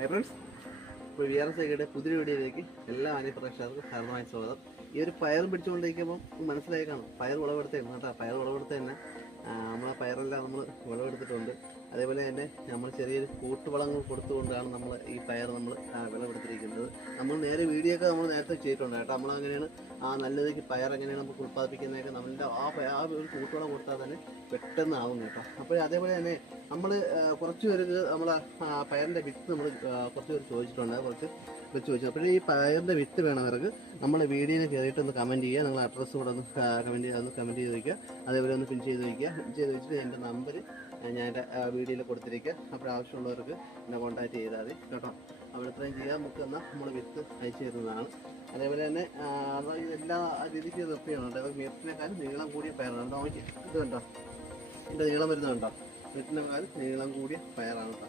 Hi friends, ഇപ്പോൾ VRS പുതിയ വീഡിയോയിലേക്ക് എല്ലാ മാന്യപ്രേക്ഷകർക്കും ഹർമ്മമായ സ്വാഗതം. ഈ ഒരു പയർ പിടിച്ചുകൊണ്ടിരിക്കുമ്പോൾ മനസ്സിലായി കാണും, പയർ വിളവെടുത്തായിരുന്നു കേട്ടോ. പയർ വിളവെടുത്ത് തന്നെ നമ്മളെ പയറെല്ലാം നമ്മൾ വിളവെടുത്തിട്ടുണ്ട്. അതേപോലെ തന്നെ നമ്മൾ ചെറിയൊരു കൂട്ടുവളങ്ങൾ കൊടുത്തുകൊണ്ടാണ് നമ്മൾ ഈ പയർ നമ്മൾ വിളവെടുത്തിരിക്കുന്നത്. നമ്മൾ നേരെ വീഡിയോ ഒക്കെ നമ്മൾ നേരത്തെ ചെയ്തിട്ടുണ്ട് കേട്ടോ. നമ്മളങ്ങനെയാണ് നല്ലതേക്ക് പയർ എങ്ങനെയാണ് നമുക്ക് ഉൽപ്പാദിപ്പിക്കുന്നതൊക്കെ നമ്മളുടെ ആ ഒരു കൂട്ടുവളം കൊടുത്താൽ തന്നെ പെട്ടെന്ന് ആവും കേട്ടോ. അപ്പോൾ അതേപോലെ തന്നെ നമ്മൾ കുറച്ച് പേർക്ക് നമ്മൾ പയറിൻ്റെ വിത്ത് നമ്മൾ കുറച്ച് പേര് ചോദിച്ചിട്ടുണ്ട്. കുറച്ച് വെച്ച് ചോദിച്ചു. അപ്പോൾ ഈ പയറിൻ്റെ വിത്ത് വേണവർക്ക് നമ്മൾ വീഡിയോയിൽ കയറിയിട്ട് ഒന്ന് കമൻറ്റ് ചെയ്യുക. നിങ്ങൾ അഡ്രസ്സ് കൂടെ ഒന്ന് കമൻറ്റ് ചെയ്ത് വയ്ക്കുക. അതേപോലെ ഒന്ന് പിൻ ചെയ്ത് വയ്ക്കുക. പിൻ ചെയ്ത് വെച്ചിട്ട് എൻ്റെ നമ്പർ ഞാൻ എൻ്റെ വീഡിയോയിൽ കൊടുത്തിരിക്കുക. അപ്പോൾ ആവശ്യമുള്ളവർക്ക് എന്നെ കോൺടാക്റ്റ് ചെയ്താൽ മതി കേട്ടോ. അപ്പോൾ ഇത്രയും ചെയ്യാൻ നമുക്ക് എന്നാൽ നമ്മൾ വിത്ത് അയച്ചു തരുന്നതാണ്. അതേപോലെ തന്നെ എല്ലാ രീതിക്ക് നിർത്തിയാണ് കേട്ടോ. മീറ്ററിനേക്കാളും നീളം കൂടിയ പയറാണ്. നോക്കി ഇത് കണ്ടോ, ഇതിൻ്റെ നീളം വരുന്നത് കണ്ടോ. മീറ്ററിനേക്കാളും നീളം കൂടിയ പയറാണ് കേട്ടോ.